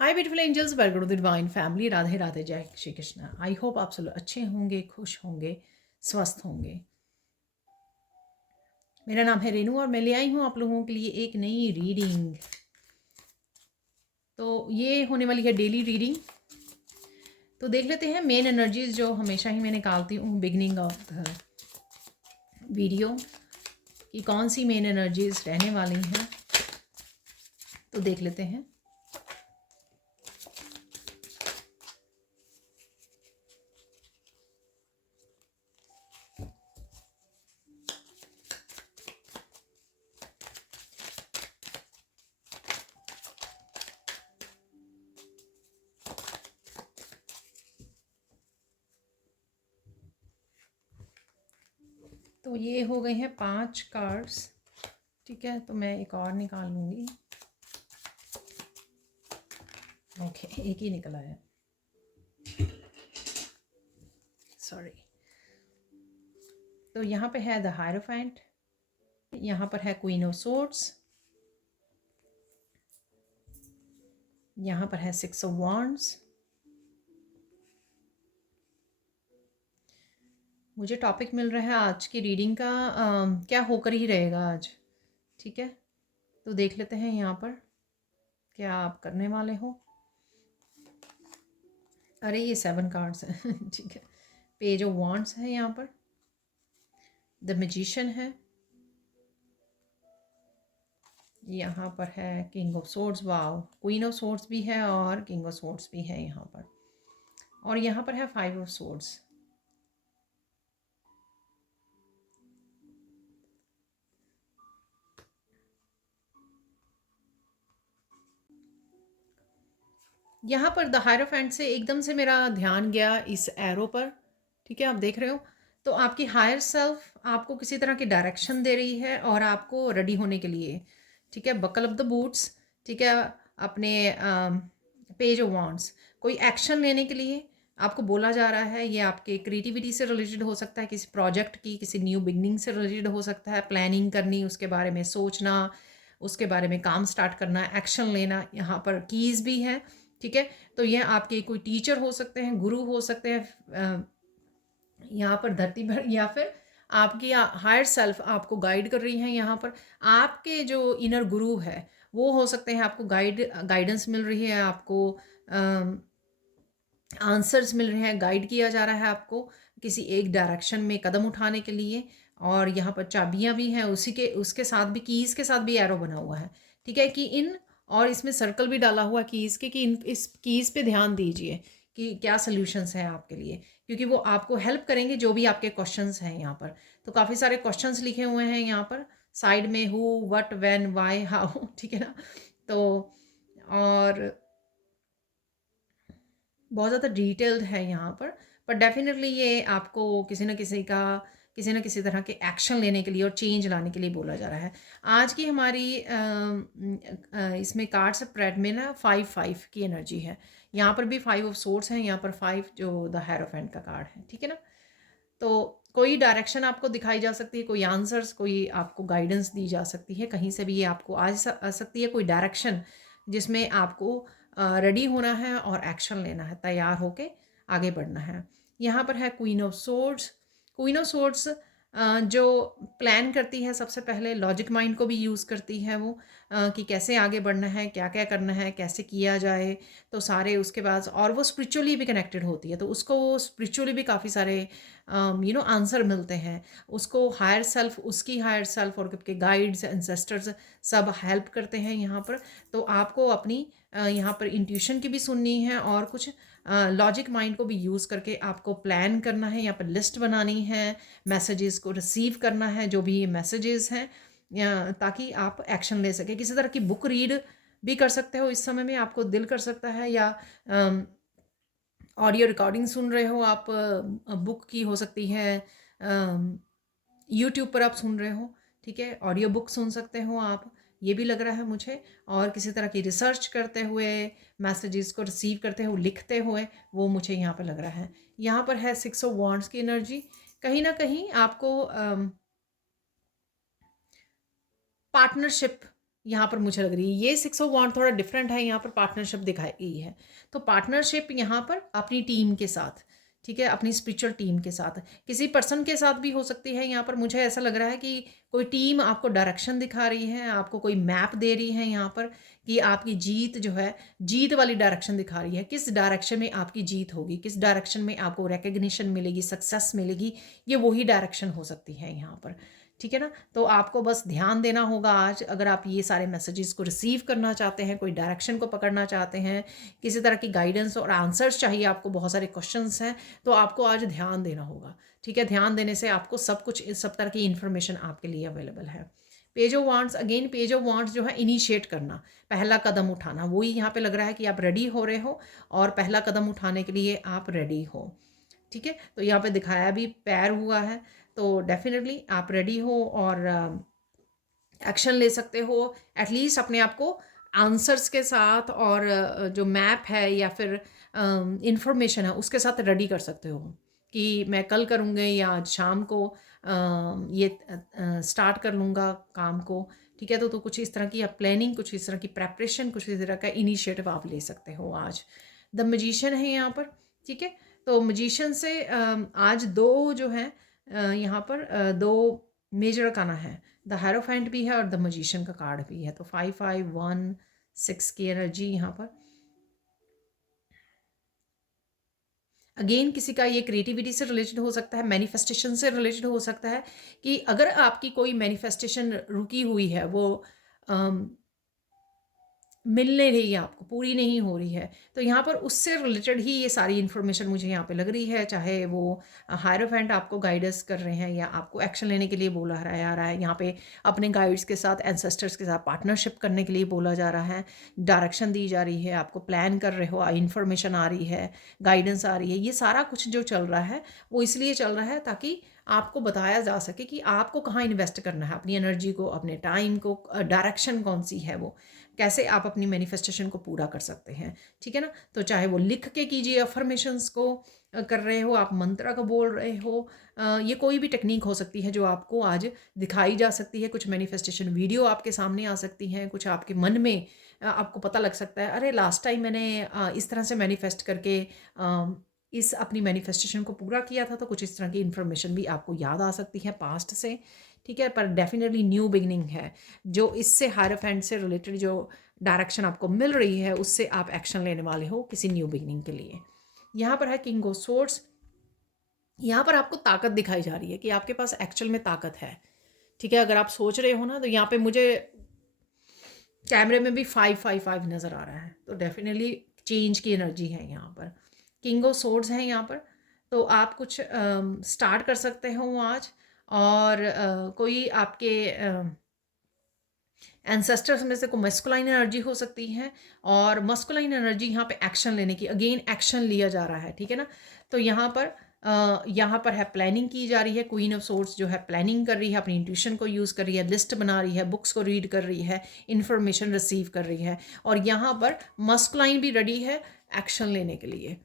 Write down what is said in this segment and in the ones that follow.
Hi beautiful angels, welcome to the divine family. Radhe Radhe, जय Shri Krishna. I hope आप सब लोग अच्छे होंगे, खुश होंगे, स्वस्थ होंगे। मेरा नाम है रेनू और मैं ले आई हूँ आप लोगों के लिए एक नई रीडिंग। तो ये होने वाली है डेली रीडिंग। तो देख लेते हैं मेन एनर्जीज जो हमेशा ही मैं निकालती हूँ बिगनिंग ऑफ द वीडियो कि कौन सी मेन एनर्जीज रहने वाली हैं। तो देख लेते हैं। तो ये हो गए हैं 5 कार्ड्स। ठीक है, तो मैं एक और निकाल लूँगी। ओके, एक ही निकला है, सॉरी। तो यहाँ पे है द हायरोफेंट, यहाँ पर है क्वीन ऑफ सोर्ड्स, यहाँ पर है 6 ऑफ वॉन्ड्स। मुझे टॉपिक मिल रहा है आज की रीडिंग का क्या होकर ही रहेगा आज। ठीक है, तो देख लेते हैं यहाँ पर क्या आप करने वाले हो। अरे ये 7 कार्ड्स हैं ठीक है। पेज ऑफ वॉन्ड्स है, यहाँ पर द मैजिशियन है, यहाँ पर है king of swords, wow, queen of swords भी है और किंग ऑफ सोर्ड्स भी है यहाँ पर, और यहाँ पर है 5 ऑफ सोर्ड्स। यहाँ पर द हायरोफेंट से एकदम से मेरा ध्यान गया इस एरो पर। ठीक है, आप देख रहे हो, तो आपकी हायर सेल्फ आपको किसी तरह की डायरेक्शन दे रही है और आपको रेडी होने के लिए, ठीक है, बकल अप द बूट्स। ठीक है, अपने पेज ऑफ वांड्स, कोई एक्शन लेने के लिए आपको बोला जा रहा है। ये आपके क्रिएटिविटी से रिलेटेड हो सकता है, किसी प्रोजेक्ट की, किसी न्यू बिगनिंग से रिलेटेड हो सकता है, प्लानिंग करनी, उसके बारे में सोचना, उसके बारे में काम स्टार्ट करना, एक्शन लेना। यहाँ पर कीज़ भी हैं। ठीक है, तो यह आपके कोई टीचर हो सकते हैं, गुरु हो सकते हैं यहाँ पर धरती पर, या फिर आपकी हायर सेल्फ आपको गाइड कर रही हैं। यहाँ पर आपके जो इनर गुरु है वो हो सकते हैं, आपको गाइडेंस मिल रही है, आपको आंसर्स मिल रहे हैं, गाइड किया जा रहा है आपको किसी एक डायरेक्शन में कदम उठाने के लिए। और यहाँ पर चाबियाँ भी हैं, उसी के उसके साथ भी, कीज़ के साथ भी एरो बना हुआ है। ठीक है, कि इन, और इसमें सर्कल भी डाला हुआ कीज़ के, कि इन इस कीज़ पे ध्यान दीजिए कि क्या सॉल्यूशंस हैं आपके लिए, क्योंकि वो आपको हेल्प करेंगे जो भी आपके क्वेश्चंस हैं यहाँ पर। तो काफ़ी सारे क्वेश्चंस लिखे हुए हैं यहाँ पर साइड में, who, what, when, why, how. ठीक है ना, तो और बहुत ज़्यादा डिटेल्ड है यहाँ पर डेफिनेटली ये आपको किसी न किसी तरह के एक्शन लेने के लिए और चेंज लाने के लिए बोला जा रहा है। आज की हमारी इसमें कार्ड स्प्रेड में ना 5-5 की एनर्जी है। यहाँ पर भी 5 ऑफ सोर्ड्स हैं, यहाँ पर 5 जो द हेरोफेंट का कार्ड है। ठीक है ना, तो कोई डायरेक्शन आपको दिखाई जा सकती है, कोई आंसर्स, कोई आपको गाइडेंस दी जा सकती है, कहीं से भी ये आपको आ सकती है कोई डायरेक्शन जिसमें आपको रेडी होना है और एक्शन लेना है, तैयार होके आगे बढ़ना है। यहाँ पर है queen of swords. Queen of swords जो प्लान करती है, सबसे पहले लॉजिक माइंड को भी यूज़ करती है वो, कि कैसे आगे बढ़ना है, क्या क्या करना है, कैसे किया जाए। तो सारे उसके बाद, और वो स्पिरिचुअली भी कनेक्टेड होती है, तो उसको वो स्पिरिचुअली भी काफ़ी सारे आंसर मिलते हैं उसको। हायर सेल्फ, उसकी हायर सेल्फ और आपके गाइड्स, एंसेस्टर्स सब हेल्प करते हैं यहाँ पर। तो आपको अपनी यहाँ पर इंट्यूशन की भी सुननी है, और कुछ लॉजिक माइंड को भी यूज़ करके आपको प्लान करना है, यहाँ पर लिस्ट बनानी है, मैसेजेस को रिसीव करना है, जो भी मैसेजेस हैं, ताकि आप एक्शन ले सके। किसी तरह की बुक रीड भी कर सकते हो इस समय में, आपको दिल कर सकता है, या ऑडियो रिकॉर्डिंग सुन रहे हो आप, बुक की हो सकती है, यूट्यूब पर आप सुन रहे हो। ठीक है, ऑडियो बुक सुन सकते हो आप, ये भी लग रहा है मुझे। और किसी तरह की रिसर्च करते हुए, मैसेजेस को रिसीव करते हुए, लिखते हुए, वो मुझे यहाँ पर लग रहा है। यहाँ पर है 6 ऑफ वॉन्ड्स की एनर्जी। कहीं ना कहीं आपको पार्टनरशिप यहाँ पर मुझे लग रही है। ये 6 ऑफ वांड थोड़ा डिफरेंट है, यहाँ पर पार्टनरशिप दिखाई गई है। तो पार्टनरशिप यहाँ पर अपनी टीम के साथ, ठीक है, अपनी स्पिरिचुअल टीम के साथ, किसी पर्सन के साथ भी हो सकती है। यहाँ पर मुझे ऐसा लग रहा है कि कोई टीम आपको डायरेक्शन दिखा रही है, आपको कोई मैप दे रही है यहाँ पर, कि आपकी जीत जो है, जीत वाली डायरेक्शन दिखा रही है, किस डायरेक्शन में आपकी जीत होगी, किस डायरेक्शन में आपको रिकग्निशन मिलेगी, सक्सेस मिलेगी। ये वही डायरेक्शन हो सकती है यहाँ पर, ठीक है ना। तो आपको बस ध्यान देना होगा आज, अगर आप ये सारे मैसेजेस को रिसीव करना चाहते हैं, कोई डायरेक्शन को पकड़ना चाहते हैं, किसी तरह की गाइडेंस और आंसर्स चाहिए आपको, बहुत सारे क्वेश्चंस हैं, तो आपको आज ध्यान देना होगा, ठीक है। ध्यान देने से आपको सब कुछ, सब तरह की इन्फॉर्मेशन आपके लिए अवेलेबल है। Page of wands, again page of wands जो है इनिशिएट करना, पहला कदम उठाना, वही यहाँ पे लग रहा है कि आप रेडी हो रहे हो और पहला कदम उठाने के लिए आप रेडी हो, ठीक है। तो यहाँ पे दिखाया भी पैर हुआ है, तो डेफिनेटली आप रेडी हो और एक्शन ले सकते हो। एटलीस्ट अपने आप को आंसर्स के साथ और जो मैप है या फिर इंफॉर्मेशन है उसके साथ रेडी कर सकते हो कि मैं कल करूँगी या आज शाम को ये स्टार्ट कर लूँगा काम को, ठीक है। तो कुछ इस तरह की आप प्लानिंग, कुछ इस तरह की प्रेपरेशन, कुछ इस तरह का इनिशिएटिव आप ले सकते हो आज। द मैजिशियन है यहाँ पर, ठीक है। तो मैजिशियन से आज दो जो है यहाँ पर दो मेजर अरकाना है, द हेरोफेंट भी है और द मैजिशियन का कार्ड भी है। तो 5, 5, 1, 6 की एनर्जी यहाँ पर। अगेन किसी का ये क्रिएटिविटी से रिलेटेड हो सकता है, मैनिफेस्टेशन से रिलेटेड हो सकता है, कि अगर आपकी कोई मैनिफेस्टेशन रुकी हुई है, वो मिल नहीं रही है आपको, पूरी नहीं हो रही है, तो यहाँ पर उससे रिलेटेड ही ये सारी इन्फॉर्मेशन मुझे यहाँ पे लग रही है। चाहे वो हायरोफेंट आपको गाइडेंस कर रहे हैं या आपको एक्शन लेने के लिए बोला आ रहा है, यहाँ पे अपने गाइड्स के साथ, एंसेस्टर्स के साथ पार्टनरशिप करने के लिए बोला जा रहा है, डायरेक्शन दी जा रही है, आपको प्लान कर रहे हो, इन्फॉर्मेशन आ रही है, गाइडेंस आ रही है। ये सारा कुछ जो चल रहा है वो इसलिए चल रहा है ताकि आपको बताया जा सके कि आपको कहाँ इन्वेस्ट करना है, अपनी एनर्जी को, अपने टाइम को, डायरेक्शन कौन सी है, वो कैसे आप अपनी मैनिफेस्टेशन को पूरा कर सकते हैं, ठीक है ना। तो चाहे वो लिख के कीजिए, अफर्मेशंस को कर रहे हो, आप मंत्र का बोल रहे हो, ये कोई भी टेक्निक हो सकती है जो आपको आज दिखाई जा सकती है। कुछ मैनिफेस्टेशन वीडियो आपके सामने आ सकती हैं, कुछ आपके मन में आपको पता लग सकता है, अरे लास्ट टाइम मैंने इस तरह से मैनिफेस्ट करके इस अपनी मैनिफेस्टेशन को पूरा किया था। तो कुछ इस तरह की इन्फॉर्मेशन भी आपको याद आ सकती है पास्ट से, ठीक है। पर डेफिनेटली न्यू बिगनिंग है, जो इससे हायरोफेंट से रिलेटेड जो डायरेक्शन आपको मिल रही है उससे आप एक्शन लेने वाले हो किसी न्यू बिगनिंग के लिए। यहाँ पर है किंग ऑफ सोर्ड्स, यहाँ पर आपको ताकत दिखाई जा रही है कि आपके पास एक्चुअल में ताकत है, ठीक है। अगर आप सोच रहे हो ना, तो यहाँ पे मुझे कैमरे में भी 5, 5, 5 नज़र आ रहा है, तो डेफिनेटली चेंज की एनर्जी है यहाँ पर। किंग ऑफ सोर्ड्स है यहाँ पर, तो आप कुछ स्टार्ट कर सकते हो आज, और कोई आपके एंसेस्टर्स में से कोई मस्कुलाइन एनर्जी हो सकती है, और मस्कुलाइन एनर्जी यहाँ पे एक्शन लेने की, अगेन एक्शन लिया जा रहा है, ठीक है ना। तो यहाँ पर है प्लानिंग की जा रही है, क्वीन ऑफ सोर्ड्स जो है प्लानिंग कर रही है, अपनी इंट्यूशन को यूज़ कर रही है, लिस्ट बना रही है, बुक्स को रीड कर रही है, इन्फॉर्मेशन रिसीव कर रही है, और यहाँ पर मस्कुलाइन भी रेडी है एक्शन लेने के लिए,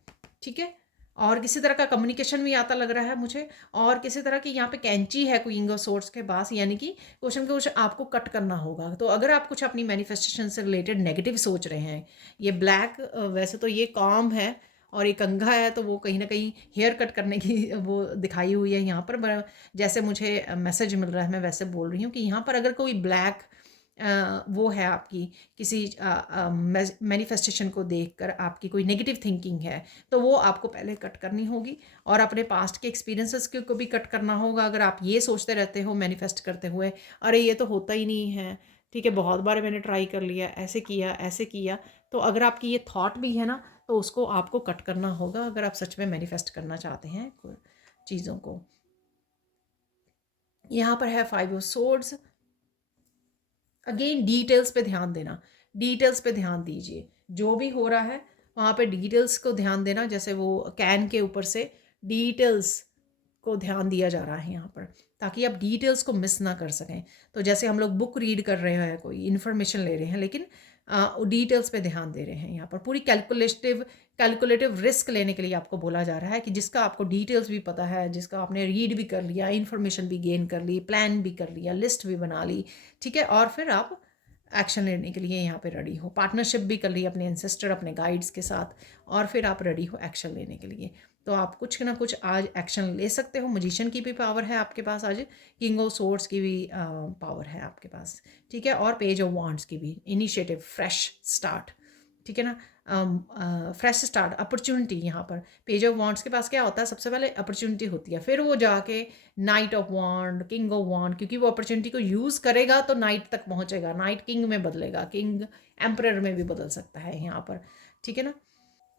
ठीक है। और किसी तरह का कम्युनिकेशन भी आता लग रहा है मुझे, और किसी तरह की यहाँ पे कैंची है क्वीन ऑफ सोर्ड्स के पास, यानी कि क्वेश्चन को कुछ आपको कट करना होगा। तो अगर आप कुछ अपनी मैनिफेस्टेशन से रिलेटेड नेगेटिव सोच रहे हैं, ये ब्लैक वैसे तो ये काम है और ये कंघा है, तो वो कहीं ना कहीं हेयर कट करने की वो दिखाई हुई है यहाँ पर। जैसे मुझे मैसेज मिल रहा है मैं वैसे बोल रही हूँ कि यहाँ पर अगर कोई ब्लैक वो है आपकी किसी मैनिफेस्टेशन को देखकर आपकी कोई नेगेटिव थिंकिंग है, तो वो आपको पहले कट करनी होगी, और अपने पास्ट के एक्सपीरियंसेस को भी कट करना होगा। अगर आप ये सोचते रहते हो मैनिफेस्ट करते हुए, अरे ये तो होता ही नहीं है, ठीक है, बहुत बार मैंने ट्राई कर लिया, ऐसे किया, तो अगर आपकी ये थॉट भी है ना, तो उसको आपको कट करना होगा अगर आप सच में मैनिफेस्ट करना चाहते हैं चीज़ों को। यहाँ पर है 5 ऑफ सोर्ड्स, अगेन डिटेल्स पे ध्यान देना, डिटेल्स पे ध्यान दीजिए, जो भी हो रहा है वहाँ पे डिटेल्स को ध्यान देना। जैसे वो कैन के ऊपर से डिटेल्स को ध्यान दिया जा रहा है यहाँ पर, ताकि आप डिटेल्स को मिस ना कर सकें। तो जैसे हम लोग बुक रीड कर रहे हैं, कोई इन्फॉर्मेशन ले रहे हैं, लेकिन डिटेल्स पे ध्यान दे रहे हैं। यहाँ पर पूरी कैलकुलेटिव रिस्क लेने के लिए आपको बोला जा रहा है, कि जिसका आपको डिटेल्स भी पता है, जिसका आपने रीड भी कर लिया, इन्फॉर्मेशन भी गेन कर ली, प्लान भी कर लिया, लिस्ट भी बना ली, ठीक है, और फिर आप एक्शन लेने के लिए यहाँ पे रेडी हो। पार्टनरशिप भी कर ली अपने एंसेस्टर, अपने गाइड्स के साथ, और फिर आप रेडी हो एक्शन लेने के लिए। तो आप कुछ ना कुछ आज एक्शन ले सकते हो। मजिशियन की भी पावर है आपके पास आज, किंग ऑफ सोर्ड्स की भी पावर है आपके पास, ठीक है, और पेज ऑफ वांड्स की भी। इनिशिएटिव, फ्रेश स्टार्ट, ठीक है ना, फ्रेश स्टार्ट, अपॉर्चुनिटी। यहाँ पर पेज ऑफ वांड्स के पास क्या होता है, सबसे पहले अपॉर्चुनिटी होती है, फिर वो जाके नाइट ऑफ वांड, किंग ऑफ वांड, क्योंकि वो अपॉर्चुनिटी को यूज़ करेगा तो नाइट तक पहुँचेगा, नाइट किंग में बदलेगा, किंग एम्परर में भी बदल सकता है यहाँ पर, ठीक है ना।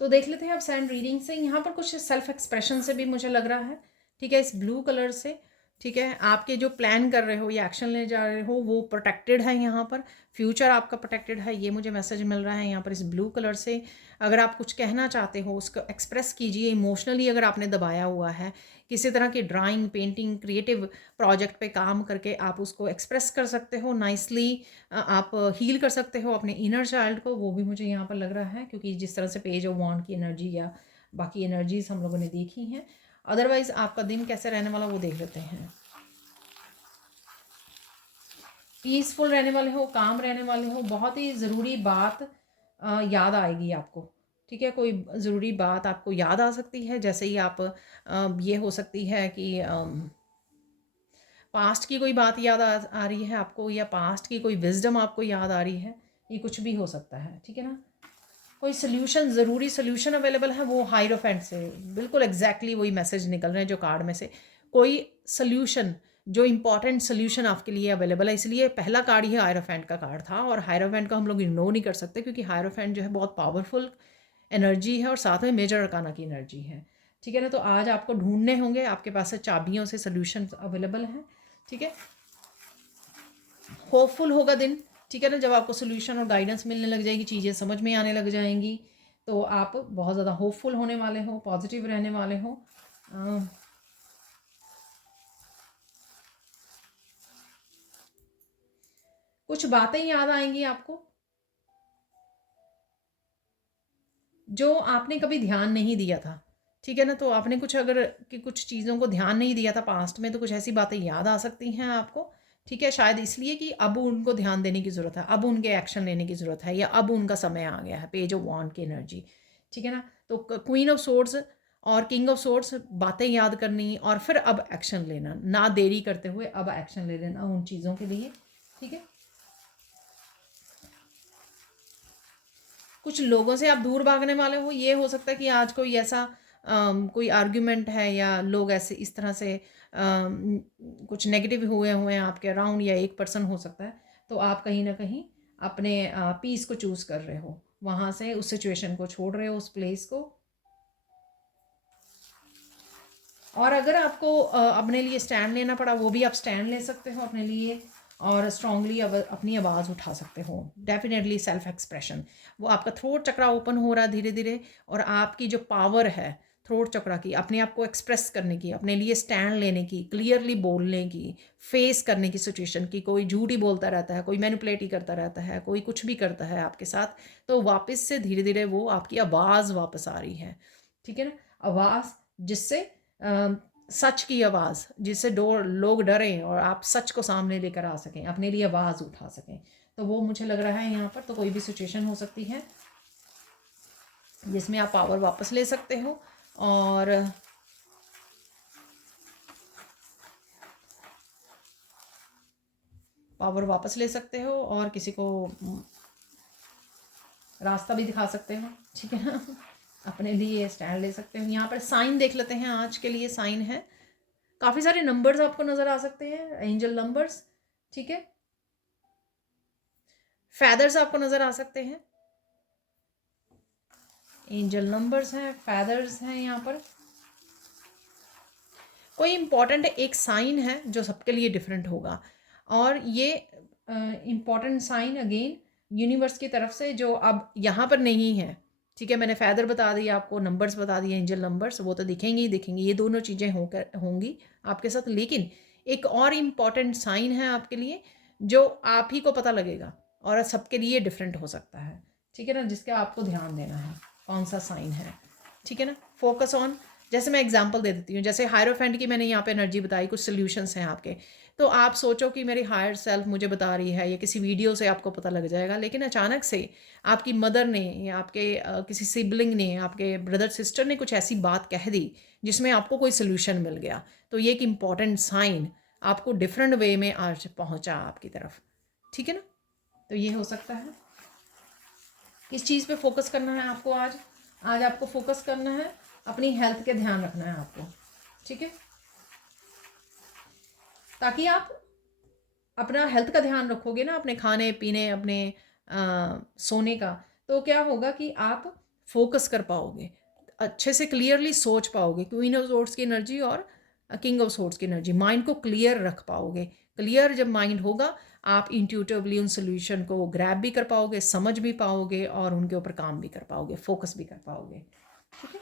तो देख लेते हैं अब सैंड रीडिंग से, यहाँ पर कुछ सेल्फ एक्सप्रेशन से भी मुझे लग रहा है, ठीक है, इस ब्लू कलर से, ठीक है। आपके जो प्लान कर रहे हो या एक्शन ले जा रहे हो वो प्रोटेक्टेड है यहाँ पर, फ्यूचर आपका प्रोटेक्टेड है, ये मुझे मैसेज मिल रहा है यहाँ पर इस ब्लू कलर से। अगर आप कुछ कहना चाहते हो उसको एक्सप्रेस कीजिए इमोशनली। अगर आपने दबाया हुआ है किसी तरह की ड्राइंग, पेंटिंग, क्रिएटिव प्रोजेक्ट पे काम करके, आप उसको एक्सप्रेस कर सकते हो नाइसली। आप हील कर सकते हो अपने इनर चाइल्ड को, वो भी मुझे यहाँ पर लग रहा है, क्योंकि जिस तरह से पेज ऑफ वॉन्ड की एनर्जी या बाकी एनर्जीज हम लोगों ने देखी हैं। अदरवाइज आपका दिन कैसे रहने वाला वो देख लेते हैं। पीसफुल रहने वाले हो, काम रहने वाले हो, बहुत ही ज़रूरी बात याद आएगी आपको, ठीक है। कोई ज़रूरी बात आपको याद आ सकती है, जैसे ही आप ये हो सकती है कि पास्ट की कोई बात याद आ रही है आपको, या पास्ट की कोई विजडम आपको याद आ रही है, ये कुछ भी हो सकता है, ठीक है ना। कोई सोल्यूशन, ज़रूरी सोल्यूशन अवेलेबल है, वो हायरोफेंट से बिल्कुल एग्जैक्टली वही मैसेज निकल रहे हैं जो कार्ड में से। कोई सोल्यूशन, जो इंपॉर्टेंट सोल्यूशन आपके लिए अवेलेबल है, इसलिए पहला कार्ड ही हायरोफेंट का कार्ड था, और हायरोफेंट का हम लोग इग्नोर नहीं कर सकते, क्योंकि हायरोफेंट जो है बहुत पावरफुल एनर्जी है और साथ में मेजर अरकाना की एनर्जी है, ठीक है ना। तो आज आपको ढूंढने होंगे, आपके पास से चाबियों से सोल्यूशन अवेलेबल हैं, ठीक है। होपफुल होगा दिन, ठीक है ना, जब आपको सोल्यूशन और गाइडेंस मिलने लग जाएगी, चीज़ें समझ में आने लग जाएंगी, तो आप बहुत ज़्यादा होपफुल होने वाले हो, पॉजिटिव रहने वाले हो। कुछ बातें याद आएंगी आपको जो आपने कभी ध्यान नहीं दिया था, ठीक है ना। तो आपने कुछ अगर कि कुछ चीज़ों को ध्यान नहीं दिया था पास्ट में, तो कुछ ऐसी बातें याद आ सकती हैं आपको, ठीक है। शायद इसलिए कि अब उनको ध्यान देने की ज़रूरत है, अब उनके एक्शन लेने की ज़रूरत है, या अब उनका समय आ गया है। पेज ऑफ वॉन्ड की एनर्जी, ठीक है ना। तो क्वीन ऑफ सोर्ड्स और किंग ऑफ सोर्ड्स, बातें याद करनी और फिर अब एक्शन लेना, ना देरी करते हुए अब एक्शन ले लेना उन चीज़ों के लिए, ठीक है। कुछ लोगों से आप दूर भागने वाले हो, ये हो सकता है कि आज कोई ऐसा कोई आर्ग्यूमेंट है, या लोग ऐसे इस तरह से कुछ नेगेटिव हुए हुए हैं आपके अराउंड, या एक पर्सन हो सकता है। तो आप कहीं ना कहीं अपने पीस को चूज़ कर रहे हो, वहाँ से उस सिचुएशन को छोड़ रहे हो, उस प्लेस को। और अगर आपको अपने लिए स्टैंड लेना पड़ा, वो भी आप स्टैंड ले सकते हो अपने लिए, और स्ट्रांगली अपनी आवाज़ उठा सकते हो। डेफिनेटली सेल्फ एक्सप्रेशन, वो आपका थ्रोट चक्रा ओपन हो रहा है धीरे धीरे, और आपकी जो पावर है थ्रोट चक्रा की, अपने आप को एक्सप्रेस करने की, अपने लिए स्टैंड लेने की, क्लियरली बोलने की, फेस करने की सिचुएशन की। कोई झूठ ही बोलता रहता है, कोई मैनिपुलेट ही करता रहता है, कोई कुछ भी करता है आपके साथ, तो वापस से धीरे धीरे वो आपकी आवाज़ वापस आ रही है, ठीक है ना। आवाज़ जिससे सच की आवाज़, जिससे लोग डरें और आप सच को सामने लेकर आ सकें, अपने लिए आवाज़ उठा सकें। तो वो मुझे लग रहा है यहाँ पर। तो कोई भी सिचुएशन हो सकती है जिसमें आप पावर वापस ले सकते हो, और पावर वापस ले सकते हो, और किसी को रास्ता भी दिखा सकते हो, ठीक है ना। अपने लिए स्टैंड ले सकते हो। यहाँ पर साइन देख लेते हैं, आज के लिए साइन है, काफ़ी सारे नंबर्स आपको नज़र आ सकते हैं, एंजल नंबर्स, ठीक है। फैदर्स आपको नज़र आ सकते हैं, एंजल नंबर्स हैं, फैदर्स हैं यहाँ पर। कोई इंपॉर्टेंट एक साइन है जो सबके लिए डिफरेंट होगा, और ये इंपॉर्टेंट साइन अगेन यूनिवर्स की तरफ से, जो अब यहाँ पर नहीं है, ठीक है। मैंने फैदर बता दिया आपको, नंबर्स बता दिए, एंजल नंबर्स, वो तो दिखेंगे ही दिखेंगे, ये दोनों चीज़ें होंगी आपके साथ। लेकिन एक और इम्पॉर्टेंट साइन है आपके लिए, जो आप ही को पता लगेगा और सबके लिए डिफरेंट हो सकता है, ठीक है ना, जिसका आपको ध्यान देना है कौन सा साइन है, ठीक है ना। फोकस ऑन जैसे मैं एग्जांपल दे देती हूँ, जैसे हायरोफेंट की मैंने यहाँ पे एनर्जी बताई, कुछ सॉल्यूशंस हैं आपके। तो आप सोचो कि मेरी हायर सेल्फ मुझे बता रही है, या किसी वीडियो से आपको पता लग जाएगा, लेकिन अचानक से आपकी मदर ने या आपके किसी सिबलिंग ने, आपके ब्रदर सिस्टर ने कुछ ऐसी बात कह दी जिसमें आपको कोई सोल्यूशन मिल गया, तो ये एक इम्पॉर्टेंट साइन आपको डिफरेंट वे में आज पहुँचा आपकी तरफ। ठीक है ना? तो ये हो सकता है। किस चीज़ पे फोकस करना है आपको आज? आज आपको फोकस करना है, अपनी हेल्थ के ध्यान रखना है आपको। ठीक है? ताकि आप अपना हेल्थ का ध्यान रखोगे ना, अपने खाने पीने, अपने सोने का, तो क्या होगा कि आप फोकस कर पाओगे, अच्छे से क्लियरली सोच पाओगे। क्वीन ऑफ सोर्ड्स की एनर्जी और किंग ऑफ सोर्ड्स की एनर्जी, माइंड को क्लियर रख पाओगे। क्लियर जब माइंड होगा, आप इंट्यूटिवली उन सोल्यूशन को ग्रैब भी कर पाओगे, समझ भी पाओगे, और उनके ऊपर काम भी कर पाओगे, फोकस भी कर पाओगे। ठीक है?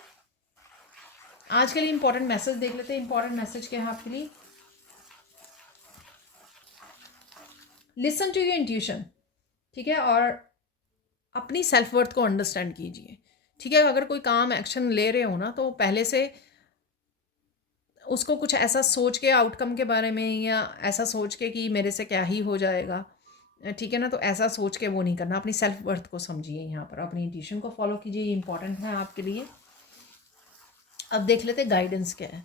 आज के लिए इंपॉर्टेंट मैसेज देख लेते हैं। इंपॉर्टेंट मैसेज क्या है आपके लिए? Listen to your intuition. ठीक है? और अपनी सेल्फ वर्थ को अंडरस्टैंड कीजिए। ठीक है? अगर कोई काम एक्शन ले रहे हो ना, तो पहले से उसको कुछ ऐसा सोच के आउटकम के बारे में, या ऐसा सोच के कि मेरे से क्या ही हो जाएगा, ठीक है ना, तो ऐसा सोच के वो नहीं करना। अपनी सेल्फ वर्थ को समझिए, यहाँ पर अपनी इंट्यूशन को फॉलो कीजिए, ये इंपॉर्टेंट है आपके लिए। अब देख लेते हैं गाइडेंस क्या है।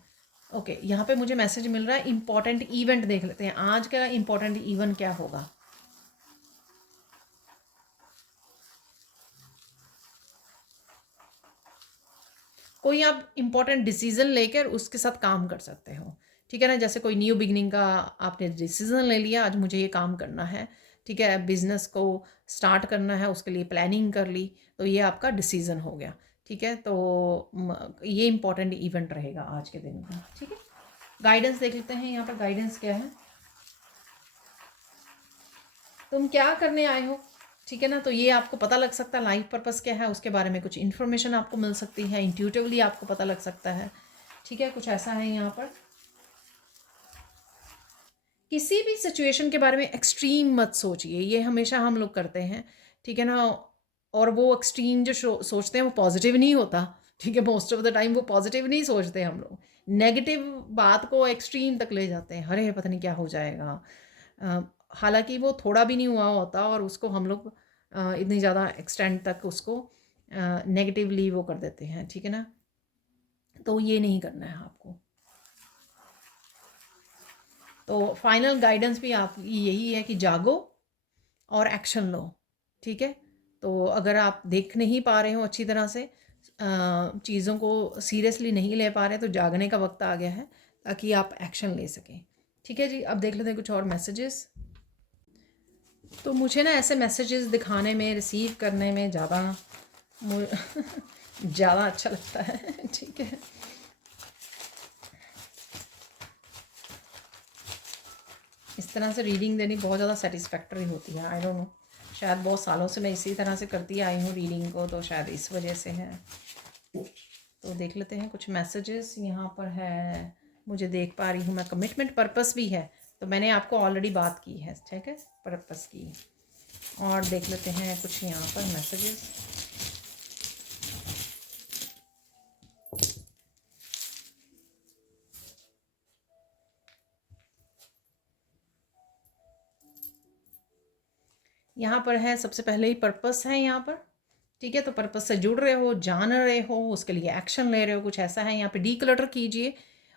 ओके, यहाँ पे मुझे मैसेज मिल रहा है इंपॉर्टेंट इवेंट। देख लेते हैं आज का इंपॉर्टेंट इवेंट क्या होगा। कोई आप इंपॉर्टेंट डिसीजन लेकर उसके साथ काम कर सकते हो। ठीक है ना? जैसे कोई न्यू बिगनिंग का आपने डिसीजन ले लिया, आज मुझे ये काम करना है। ठीक है? बिजनेस को स्टार्ट करना है, उसके लिए प्लानिंग कर ली, तो ये आपका डिसीजन हो गया। ठीक है? तो ये इंपॉर्टेंट इवेंट रहेगा आज के दिन का। ठीक है? गाइडेंस देख लेते हैं, यहाँ पर गाइडेंस क्या है। तुम क्या करने आए हो? ठीक है ना? तो ये आपको पता लग सकता है लाइफ पर्पस क्या है, उसके बारे में कुछ इन्फॉर्मेशन आपको मिल सकती है, इंट्यूटिवली आपको पता लग सकता है। ठीक है? कुछ ऐसा है यहाँ पर। किसी भी सिचुएशन के बारे में एक्सट्रीम मत सोचिए, ये हमेशा हम लोग करते हैं। ठीक है ना? और वो एक्सट्रीम जो सोचते हैं वो पॉजिटिव नहीं होता। ठीक है? मोस्ट ऑफ द टाइम वो पॉजिटिव नहीं सोचते हम लोग, नेगेटिव बात को एक्सट्रीम तक ले जाते हैं। अरे पता नहीं क्या हो जाएगा, हालांकि वो थोड़ा भी नहीं हुआ होता, और उसको हम लोग इतनी ज़्यादा एक्सटेंड तक उसको नेगेटिवली वो कर देते हैं। ठीक है ना? तो ये नहीं करना है आपको। तो फाइनल गाइडेंस भी आप यही है कि जागो और एक्शन लो। ठीक है? तो अगर आप देख नहीं पा रहे हो अच्छी तरह से, चीज़ों को सीरियसली नहीं ले पा रहे, तो जागने का वक्त आ गया है, ताकि आप एक्शन ले सकें। ठीक है जी? अब देख लेते हैं कुछ और मैसेजेस। तो मुझे ना ऐसे मैसेजेस दिखाने में, रिसीव करने में ज़्यादा ज़्यादा अच्छा लगता है। ठीक है? इस तरह से रीडिंग देनी बहुत ज़्यादा सेटिस्फैक्टरी होती है। आई डोंट नो, शायद बहुत सालों से मैं इसी तरह से करती आई हूँ रीडिंग को, तो शायद इस वजह से है। तो देख लेते हैं कुछ मैसेजेस यहाँ पर है। मुझे देख पा रही हूँ मैं, कमिटमेंट पर्पस भी है, तो मैंने आपको ऑलरेडी बात की है। ठीक है? पर्पस की। और देख लेते हैं कुछ यहाँ पर मैसेजेस। यहाँ पर है सबसे पहले ही पर्पस है यहाँ पर। ठीक है? तो पर्पस से जुड़ रहे हो, जान रहे हो, उसके लिए एक्शन ले रहे हो, कुछ ऐसा है यहाँ पे। डीक्लटर कीजिए,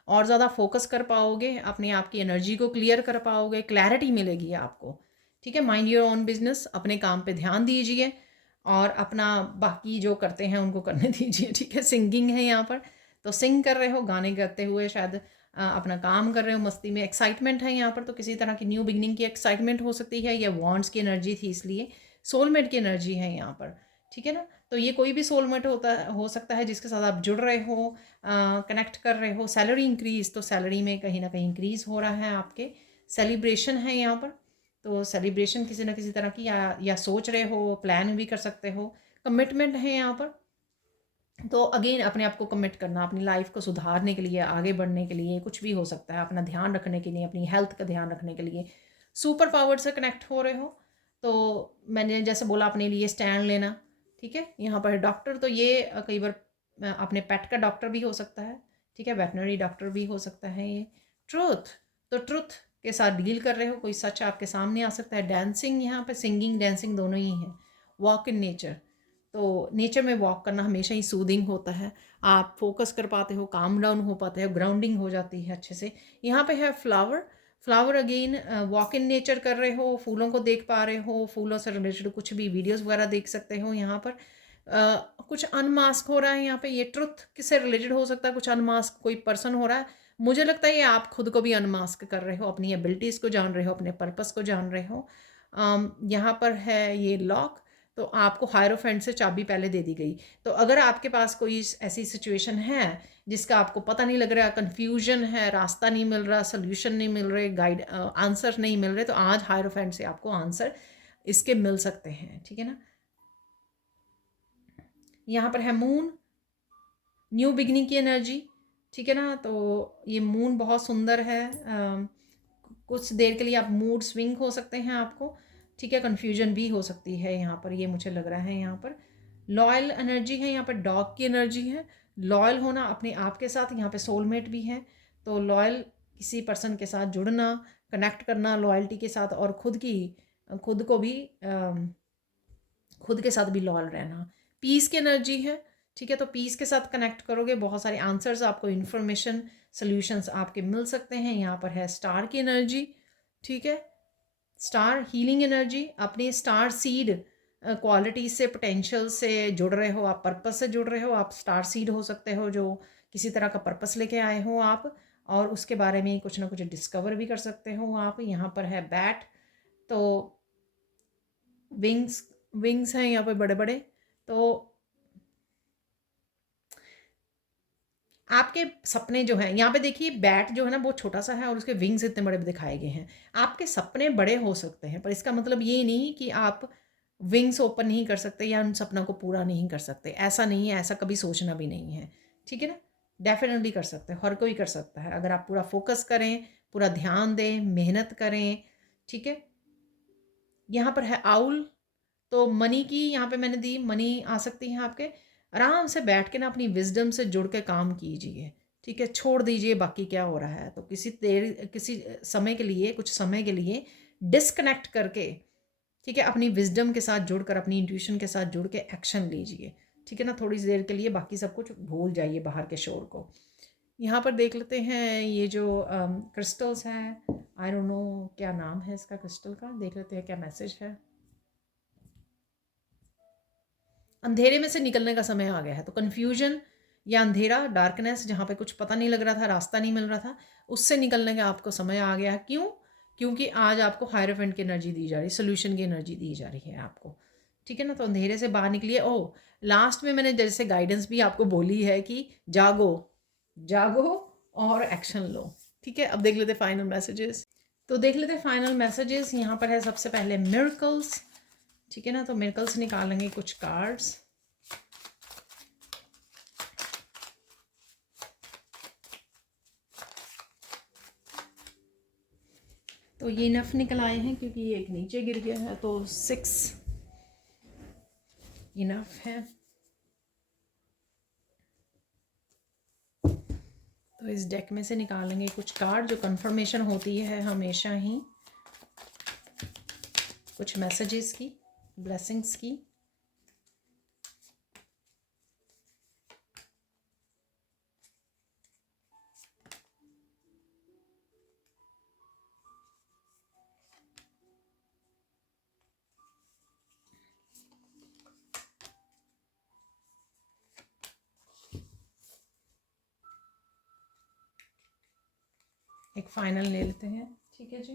और ज़्यादा फोकस कर पाओगे, अपने आप की एनर्जी को क्लियर कर पाओगे, क्लैरिटी मिलेगी आपको। ठीक है? माइंड योर ओन बिजनेस, अपने काम पे ध्यान दीजिए, और अपना बाकी जो करते हैं उनको करने दीजिए। ठीक है? सिंगिंग है यहाँ पर, तो सिंग कर रहे हो, गाने गाते हुए शायद अपना काम कर रहे हो, मस्ती में, एक्साइटमेंट है यहाँ पर। तो किसी तरह की न्यू बिगनिंग की एक्साइटमेंट हो सकती है, या वॉन्ट्स की एनर्जी थी, इसलिए सोलमेट की एनर्जी है यहाँ पर। ठीक है ना? तो ये कोई भी सोलमेट हो सकता है जिसके साथ आप जुड़ रहे हो, कनेक्ट कर रहे हो। सैलरी इंक्रीज, तो सैलरी में कहीं ना कहीं इंक्रीज हो रहा है आपके। सेलिब्रेशन है यहाँ पर, तो सेलिब्रेशन किसी ना किसी तरह की, या सोच रहे हो, प्लान भी कर सकते हो। कमिटमेंट है यहाँ पर, तो अगेन अपने आप को कमिट करना, अपनी लाइफ को सुधारने के लिए, आगे बढ़ने के लिए, कुछ भी हो सकता है, अपना ध्यान रखने के लिए, अपनी हेल्थ का ध्यान रखने के लिए। सुपर पावर से कनेक्ट हो रहे हो, तो मैंने जैसे बोला अपने लिए स्टैंड लेना। ठीक है? यहाँ पर डॉक्टर, तो ये कई बार अपने पेट का डॉक्टर भी हो सकता है। ठीक है, वेटनरी डॉक्टर भी हो सकता है ये। ट्रुथ, तो ट्रुथ के साथ डील कर रहे हो, कोई सच आपके सामने आ सकता है। डांसिंग, यहाँ पे सिंगिंग डांसिंग दोनों ही है। वॉक इन नेचर, तो नेचर में वॉक करना हमेशा ही सूदिंग होता है, आप फोकस कर पाते हो, काम डाउन हो पाते हो, ग्राउंडिंग हो जाती है अच्छे से। यहाँ पे है flower, flower again walk in nature कर रहे हो, फूलों को देख पा रहे हो, फूलों से रिलेटेड कुछ भी वीडियोस वगैरह देख सकते हो। यहाँ पर कुछ अनमास्क हो रहा है, यहाँ पे ये ट्रुथ किससे रिलेटेड हो सकता है, कुछ अनमास्क कोई पर्सन हो रहा है। मुझे लगता है ये आप खुद को भी अनमास्क कर रहे हो, अपनी एबिलिटीज़ को जान रहे हो, अपने पर्पस को जान रहे हो। यहाँ पर है ये लॉक, तो आपको हायरोफेंट से चाबी पहले दे दी गई। तो अगर आपके पास कोई ऐसी सिचुएशन है जिसका आपको पता नहीं लग रहा, कन्फ्यूजन है, रास्ता नहीं मिल रहा, सोल्यूशन नहीं मिल रहे, गाइड आंसर नहीं मिल रहे, तो आज हायरोफेंट से आपको आंसर इसके मिल सकते हैं, ठीक है ना। यहाँ पर है मून, न्यू बिगनिंग की एनर्जी, ठीक है ना। तो ये मून बहुत सुंदर है। कुछ देर के लिए आप मूड स्विंग हो सकते हैं आपको, ठीक है, कन्फ्यूजन भी हो सकती है यहाँ पर, ये मुझे लग रहा है। यहाँ पर लॉयल एनर्जी है, यहाँ पर डॉग की एनर्जी है। लॉयल होना अपने आप के साथ, यहाँ पे सोलमेट भी है, तो लॉयल किसी पर्सन के साथ जुड़ना, कनेक्ट करना लॉयल्टी के साथ, और खुद को भी खुद के साथ भी लॉयल रहना। पीस की एनर्जी है, ठीक है, तो पीस के साथ कनेक्ट करोगे, बहुत सारे आंसर्स आपको, इन्फॉर्मेशन, सोल्यूशंस आपके मिल सकते हैं। यहाँ पर है स्टार की एनर्जी, ठीक है, स्टार हीलिंग एनर्जी, अपने स्टार सीड क्वालिटी से, पोटेंशियल से जुड़ रहे हो आप, पर्पस से जुड़ रहे हो आप। स्टार सीड हो सकते हो जो किसी तरह का पर्पस लेके आए हो आप, और उसके बारे में कुछ ना कुछ डिस्कवर भी कर सकते हो आप। यहाँ पर है बैट, तो विंग्स, विंग्स हैं यहाँ पे बड़े बड़े, तो आपके सपने जो हैं, यहाँ पे देखिए बैट जो है ना वो छोटा सा है और उसके विंग्स इतने बड़े दिखाए गए हैं। आपके सपने बड़े हो सकते हैं, पर इसका मतलब ये नहीं कि आप विंग्स ओपन नहीं कर सकते या उन सपनों को पूरा नहीं कर सकते, ऐसा नहीं है, ऐसा कभी सोचना भी नहीं है, ठीक है ना। डेफिनेटली कर सकते हैं, हर कोई कर सकता है, अगर आप पूरा फोकस करें, पूरा ध्यान दें, मेहनत करें, ठीक है। यहाँ पर है आउल, तो मनी की यहाँ पे मैंने दी, मनी आ सकती है आपके। आराम से बैठ के ना अपनी विजडम से जुड़ के काम कीजिए, ठीक है, छोड़ दीजिए बाकी क्या हो रहा है। तो किसी समय के लिए, कुछ समय के लिए डिस्कनेक्ट करके, ठीक है, अपनी विजडम के साथ जुड़कर, अपनी इंट्यूशन के साथ जुड़ के एक्शन लीजिए, ठीक है ना। थोड़ी सी देर के लिए बाकी सब कुछ भूल जाइए, बाहर के शोर को। यहाँ पर देख लेते हैं ये जो क्रिस्टल्स हैं, आई डोंट नो क्या नाम है इसका क्रिस्टल का, देख लेते हैं क्या मैसेज है। अंधेरे में से निकलने का समय आ गया है, तो कन्फ्यूजन या अंधेरा, डार्कनेस, जहाँ पे कुछ पता नहीं लग रहा था, रास्ता नहीं मिल रहा था, उससे निकलने का आपको समय आ गया है। क्यों? क्योंकि आज आपको हायरोफेंट की एनर्जी दी जा रही है, सोल्यूशन की एनर्जी दी जा रही है आपको, ठीक है ना। तो अंधेरे से बाहर निकलिए। ओह, लास्ट में मैंने जैसे गाइडेंस भी आपको बोली है कि जागो, जागो और एक्शन लो, ठीक है। अब देख लेते फाइनल मैसेजेस, तो देख लेते फाइनल मैसेजेस। यहाँ पर है सबसे पहले मिरेकल्स, ठीक है ना, तो मिरेकल्स निकालेंगे कुछ कार्ड्स। तो ये इनफ निकल आए हैं क्योंकि ये एक नीचे गिर गया है, तो 6 इनफ है। तो इस डेक में से निकालेंगे कुछ कार्ड जो कंफर्मेशन होती है हमेशा ही, कुछ मैसेजेस की, ब्लेसिंग्स की। एक फाइनल ले लेते हैं, ठीक है जी।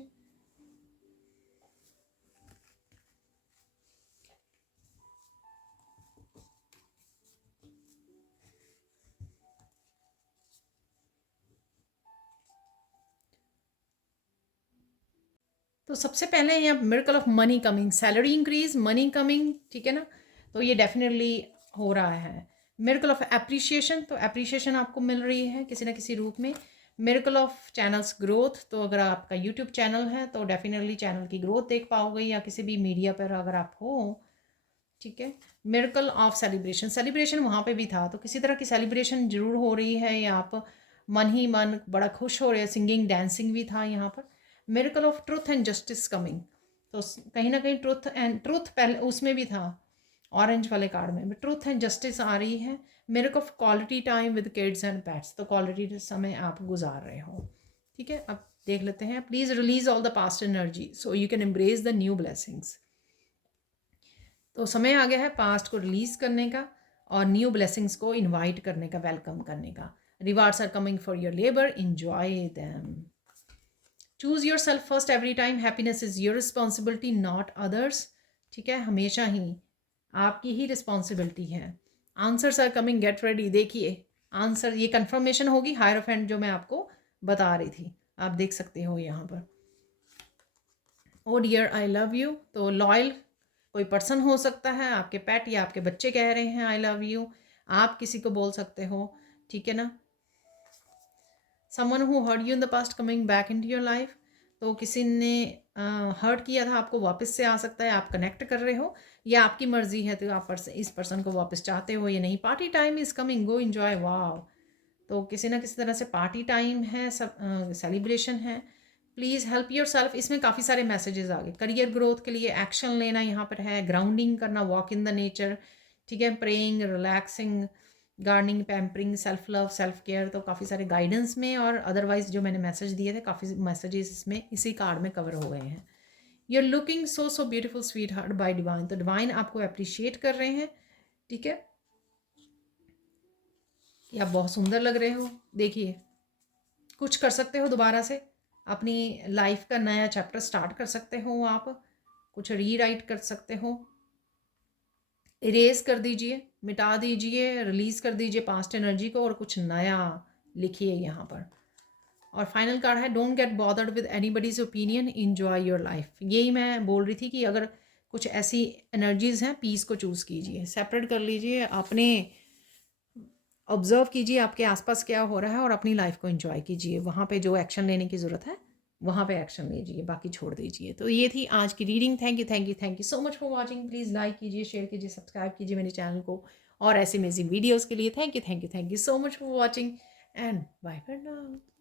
तो सबसे पहले है miracle of money coming, salary increase, money coming, ठीक है ना। तो ये डेफिनेटली हो रहा है। मिरेकल ऑफ एप्रिशिएशन, तो एप्रिशिएशन आपको मिल रही है किसी ना किसी रूप में। मिरेकल ऑफ चैनल्स ग्रोथ, तो अगर आपका यूट्यूब चैनल है तो डेफिनेटली चैनल की ग्रोथ देख पाओगे, या किसी भी मीडिया पर अगर आप हो, ठीक है। मिरेकल ऑफ सेलिब्रेशन, सेलिब्रेशन वहाँ पे भी था, तो किसी तरह की सेलिब्रेशन जरूर हो रही है, या आप मन ही मन बड़ा खुश हो रहे हैं, सिंगिंग डांसिंग भी था यहाँ पर। Miracle of truth and justice coming, तो कहीं ना कहीं ट्रुथ पहले उसमें भी था, ऑरेंज वाले कार्ड में ट्रुथ एंड जस्टिस आ रही है। Miracle of quality time with kids and pets, तो क्वालिटी समय आप गुजार रहे हो। ठीक है, अब देख लेते हैं। Please release all the past energy so you can embrace the new blessings. तो समय आ गया है पास्ट को रिलीज करने का और न्यू ब्लेसिंग्स को इनवाइट करने का, वेलकम करने का। Rewards are coming for your labour, enjoy them. Choose your self first every time, happiness is your responsibility not others. ठीक है, हमेशा ही आपकी ही रिस्पॉन्सिबिलिटी है। Answers are coming, get ready. देखिए आंसर, ये कंफर्मेशन होगी हायरोफेंट जो मैं आपको बता रही थी, आप देख सकते हो यहाँ पर। ओ डियर आई लव यू, तो लॉयल कोई पर्सन हो सकता है, आपके पेट या आपके बच्चे कह रहे हैं आई लव यू, आप किसी को बोल सकते हो। ठीक है ना। Someone who hurt you in the past coming back in to your life, तो किसी ने हर्ट किया था आपको, वापस से आ सकता है, आप कनेक्ट कर रहे हो या आपकी मर्जी है तो आप इस पर्सन को वापस चाहते हो या नहीं। Party time is coming, go enjoy, wow. तो किसी ना किसी तरह से पार्टी टाइम है, सब सेलिब्रेशन है। प्लीज़ हेल्प योर सेल्फ, इसमें काफ़ी सारे मैसेजेस आ गए। करियर ग्रोथ के लिए एक्शन लेना यहाँ पर है, ग्राउंडिंग करना, वॉक इन द नेचर। ठीक है, praying, relaxing, gardening, pampering, self love, self care, तो काफ़ी सारे गाइडेंस में और अदरवाइज जो मैंने मैसेज दिए थे काफ़ी मैसेजेस इसमें इसी कार्ड में कवर हो गए हैं। You are looking so so beautiful sweet heart by divine, तो डिवाइन आपको अप्रिशिएट कर रहे हैं। ठीक है, कि आप बहुत सुंदर लग रहे हो। देखिए कुछ कर सकते हो, दोबारा से अपनी लाइफ का नया चैप्टर स्टार्ट कर सकते हो, आप कुछ रीराइट कर सकते हो, इरेज कर दीजिए, मिटा दीजिए, रिलीज कर दीजिए पास्ट एनर्जी को और कुछ नया लिखिए यहाँ पर। और फाइनल कार्ड है don't get bothered with anybody's opinion, enjoy your life. यही मैं बोल रही थी कि अगर कुछ ऐसी एनर्जीज हैं, पीस को चूज़ कीजिए, सेपरेट कर लीजिए, अपने ऑब्जर्व कीजिए आपके आसपास क्या हो रहा है और अपनी लाइफ को एंजॉय कीजिए। वहाँ पे जो एक्शन लेने की ज़रूरत है वहाँ पे एक्शन लीजिए, बाकी छोड़ दीजिए। तो ये थी आज की reading. Thank you thank you thank you so much for watching. Please like कीजिए, शेयर कीजिए, सब्सक्राइब कीजिए मेरे चैनल को और ऐसी अमेजिंग वीडियोज़ के लिए। Thank you so much for watching and bye for now.